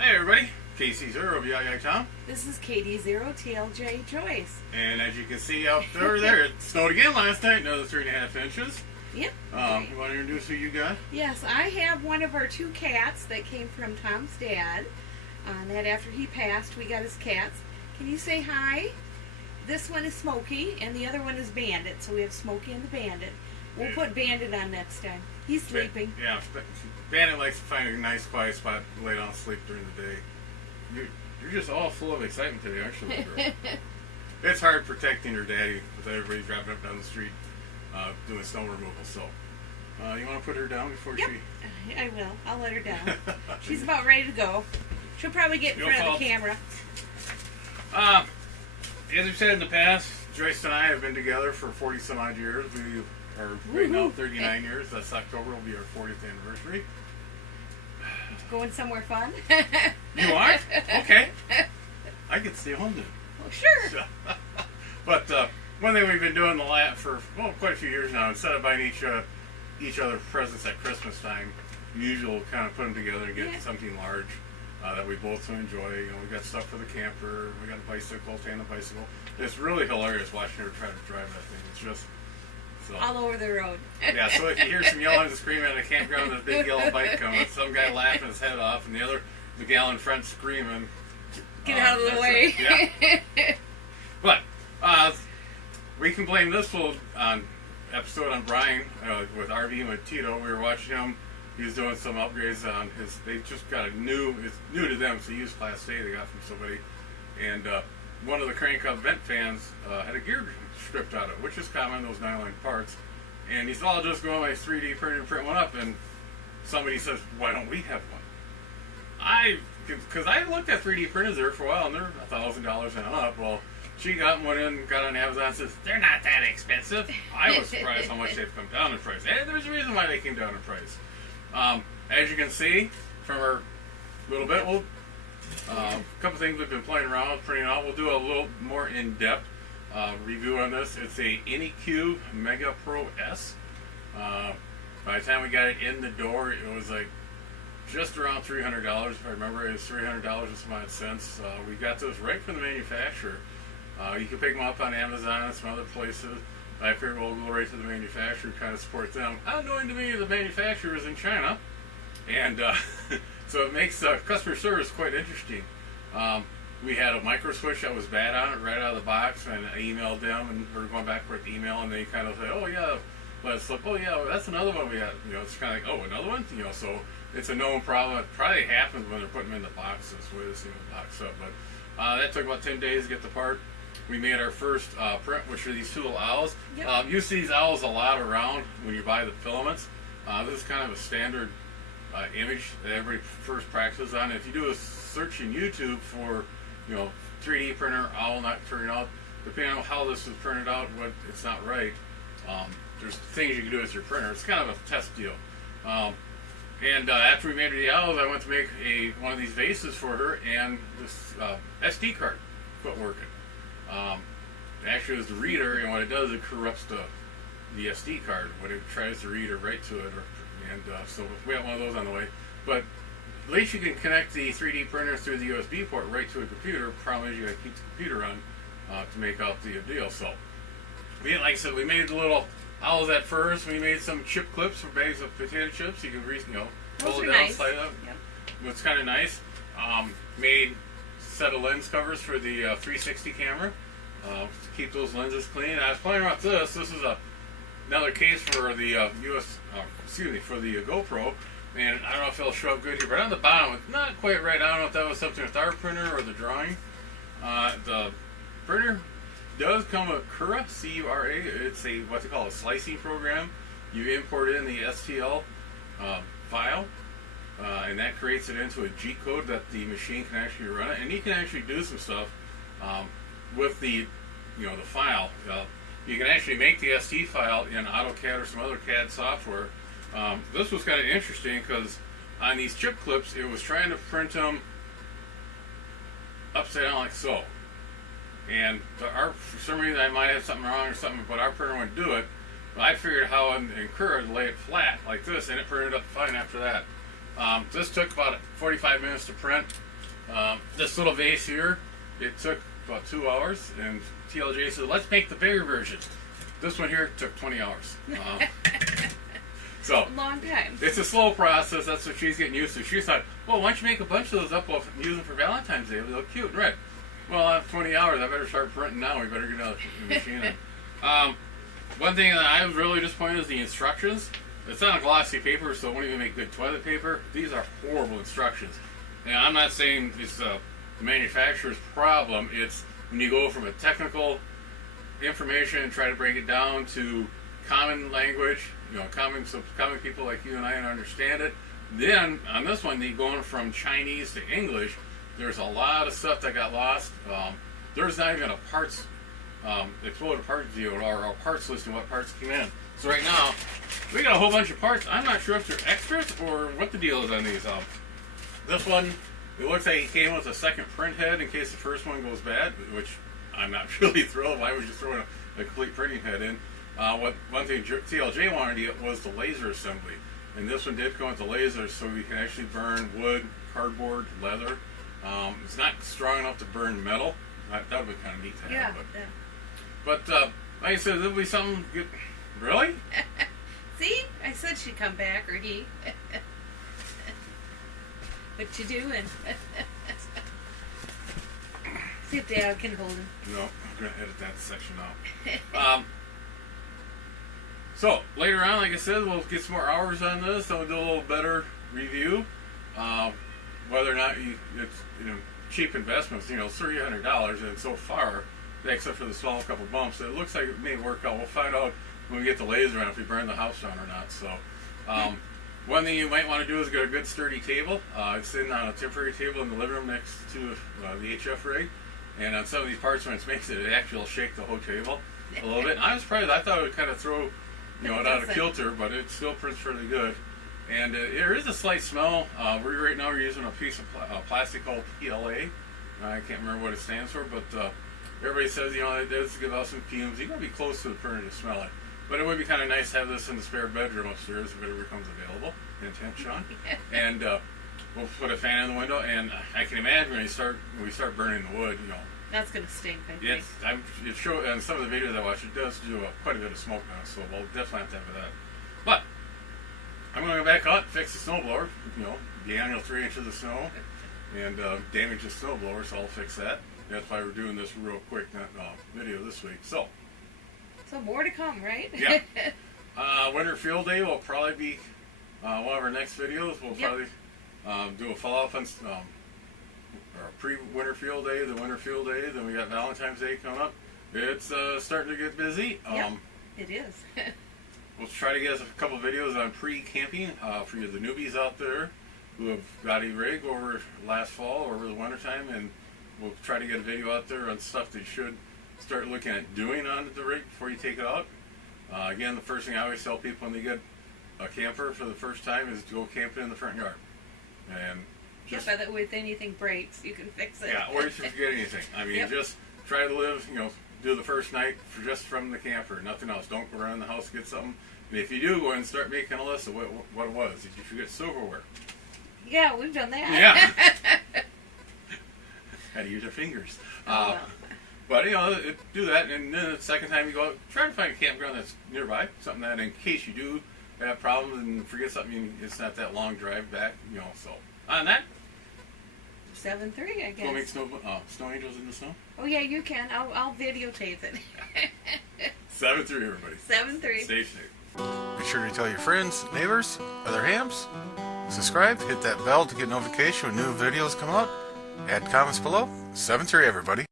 Hey everybody, KC0 of Yaya Tom. This is Katie0 TLJ Joyce. And as you can see out there, it snowed again last night, another 3.5 inches. Yep. You want to introduce who you got? Yes, I have one of our two cats that came from Tom's dad. That after he passed, we got his cats. Can you say hi? This one is Smokey, and the other one is Bandit. So we have Smokey and the Bandit. We'll put Bandit on next time. He's sleeping. Yeah, Bandit likes to find a nice quiet spot to lay down and sleep during the day. You're just all full of excitement today, aren't you, little girl? It's hard protecting your daddy with everybody driving up down the street doing snow removal. So, you want to put her down before Yep. I will. I'll let her down. She's about ready to go. She'll probably get in front of the camera. As we've said in the past, Joyce and I have been together for 40 some odd years. We are right now 39 years. That's October will be our 40th anniversary. Going somewhere fun? You are? Okay. I could stay home then. Well, sure. But one thing we've been doing for quite a few years now, instead of buying each other presents at Christmas time, we usually kind of put them together and get something large that we both enjoy. You know, we got stuff for the camper, we got a bicycle, tandem bicycle. It's really hilarious watching her try to drive that thing. It's just all over the road. Yeah, so if you hear some yelling and screaming at a campground, there's a big yellow bike coming, some guy laughing his head off, and the gal in front screaming. Get out of the way. Yeah. But we can blame this little episode on Brian with RV with Tito. We were watching him. He was doing some upgrades on his. They just got it's new to them. It's a used Class A they got from somebody, and one of the Crank Up vent fans had a gear stripped out of it, which is common, those nylon parts. And he's all just going like 3D print one up, and somebody says, "Why don't we have one?" Because I looked at 3D printers there for a while, and they're $1,000 and up. Well, she got on Amazon and says, "They're not that expensive." I was surprised how much they've come down in price. And there's a reason why they came down in price. As you can see from our little bit, a couple things we've been playing around with, printing out. We'll do a little more in-depth review on this. It's a Anycube Mega Pro S. By the time we got it in the door, it was like just around $300. If I remember, it was $300 and some odd cents. We got those right from the manufacturer. You can pick them up on Amazon and some other places. I figured we'll go right to the manufacturer, kind of support them. Unknowing to me, the manufacturer is in China, and so it makes customer service quite interesting. We had a micro switch that was bad on it right out of the box, and I emailed them, and we were going back with the email, and they kind of say, "Oh yeah," let us look. "Oh yeah, that's another one we had." You know, it's kind of like, "Oh, another one," you know. So it's a known problem. It probably happens when they're putting them in the box. That's the way this thing was boxed up. But that took about 10 days to get the part. We made our first print, which are these two little owls. Yep. You see these owls a lot around when you buy the filaments. This is kind of a standard image that everybody first practices on. If you do a search in YouTube for, 3D printer owl not turning out, depending on how this is printed out, it's not right. There's things you can do with your printer. It's kind of a test deal. And after we made her the owls, I went to make one of these vases for her, and this SD card quit working. Actually, it was the reader, and what it does, it corrupts the SD card when it tries to read or write to it. So we have one of those on the way. But at least you can connect the 3D printer through the USB port right to a computer. Problem is, you got to keep the computer on to make out the deal. So, like I said, we made the little owls at first. We made some chip clips for bags of potato chips. You can pull it down, nice. slide it up. Yep. It's kind of nice. Made set of lens covers for the 360 camera to keep those lenses clean. I was playing around with this. This is another case for the for the GoPro, and I don't know if it'll show up good here, but on the bottom, it's not quite right. I don't know if that was something with our printer or the drawing. The printer does come with Cura, C-U-R-A. It's what they call a slicing program. You import in the STL file. And that creates it into a G code that the machine can actually run it, and you can actually do some stuff with the file. You can actually make the SD file in AutoCAD or some other CAD software. This was kind of interesting because on these chip clips, it was trying to print them upside down like so. And for some reason, I might have something wrong or something, but our printer wouldn't do it. But I figured how in Cura to lay it flat like this, and it printed up fine after that. This took about 45 minutes to print. This little vase here, it took about 2 hours, and TLJ said, let's make the bigger version. This one here took 20 hours. So A long time. it's a slow process. That's what she's getting used to. She thought, well, why don't you make a bunch of those up and use them for Valentine's Day? They look cute and red. Well, I have 20 hours. I better start printing now. We better get out the machine. One thing that I was really disappointed is the instructions. It's on a glossy paper, so it won't even make good toilet paper. These are horrible instructions. And I'm not saying it's the manufacturer's problem. It's when you go from a technical information and try to break it down to common language, so common people like you and I understand it. Then on this one, you're going from Chinese to English. There's a lot of stuff that got lost. There's not even a parts exploded parts deal or a parts listing what parts came in. So right now, we got a whole bunch of parts. I'm not sure if they're extras or what the deal is on these. This one, it looks like it came with a second print head in case the first one goes bad, which I'm not really thrilled. Why would you throw a complete printing head in? One thing TLJ wanted to get was the laser assembly. And this one did come with the laser, so we can actually burn wood, cardboard, leather. It's not strong enough to burn metal. That would be kind of neat to have. Yeah. But like I said, there'll be something good. Really? See? I said she'd come back, or he. What you doing? See if Dad can hold him. No, I'm going to edit that section out. So, later on, like I said, we'll get some more hours on this. I'll do a little better review. Whether or not it's cheap investments, $300, and so far, except for the small couple bumps, it looks like it may work out. We'll find out when we get the laser on if we burn the house down or not. So, one thing you might want to do is get a good sturdy table. It's sitting on a temporary table in the living room next to the HF rig. And on some of these parts, when it makes it actually will shake the whole table a little bit. I was surprised. I thought it would kind of throw it out of kilter, but it still prints pretty good. And there is a slight smell. Right now we're using a piece of plastic called PLA. I can't remember what it stands for, but everybody says, it does give out some fumes. You got to be close to the printer to smell it. But it would be kind of nice to have this in the spare bedroom upstairs if it ever becomes available. Hint, Sean. And we'll put a fan in the window, and I can imagine when we start burning the wood, That's gonna stink, I think. It shows on some of the videos I watch. It does do quite a bit of smoke now, so we'll definitely have to have that. But I'm going to go back out, fix the snowblower. The annual 3 inches of snow, and damage the snowblower, so I'll fix that. That's why we're doing this real quick video this week. So more to come, right? Yeah. Winter Field Day will probably be one of our next videos. We'll probably do a follow-up on our pre-Winter Field Day, the Winter Field Day. Then we got Valentine's Day coming up. It's starting to get busy. Yep, it is. We'll try to get a couple videos on pre-camping for you, the newbies out there who have got a rig over last fall or over the wintertime, and we'll try to get a video out there on stuff that you should start looking at doing on the rig before you take it out. Again, the first thing I always tell people when they get a camper for the first time is to go camping in the front yard. And just, so that if anything breaks, you can fix it. Yeah, or if you forget anything. I mean, just try to live, do the first night just from the camper, nothing else. Don't go around the house and get something. And if you do, go ahead and start making a list of what it was. Did you forget silverware? Yeah, we've done that. Yeah. Had to use your fingers. Well. But, do that, and then the second time you go out, try to find a campground that's nearby, something that in case you do have problems and forget something, it's not that long drive back, so. On that, 7-3, I guess. We'll make snow angels in the snow? Oh, yeah, you can. I'll videotape it. 7-3, everybody. 7-3. Stay safe. Be sure to tell your friends, neighbors, other hams. Subscribe, hit that bell to get notification when new videos come out. Add comments below. 7-3, everybody.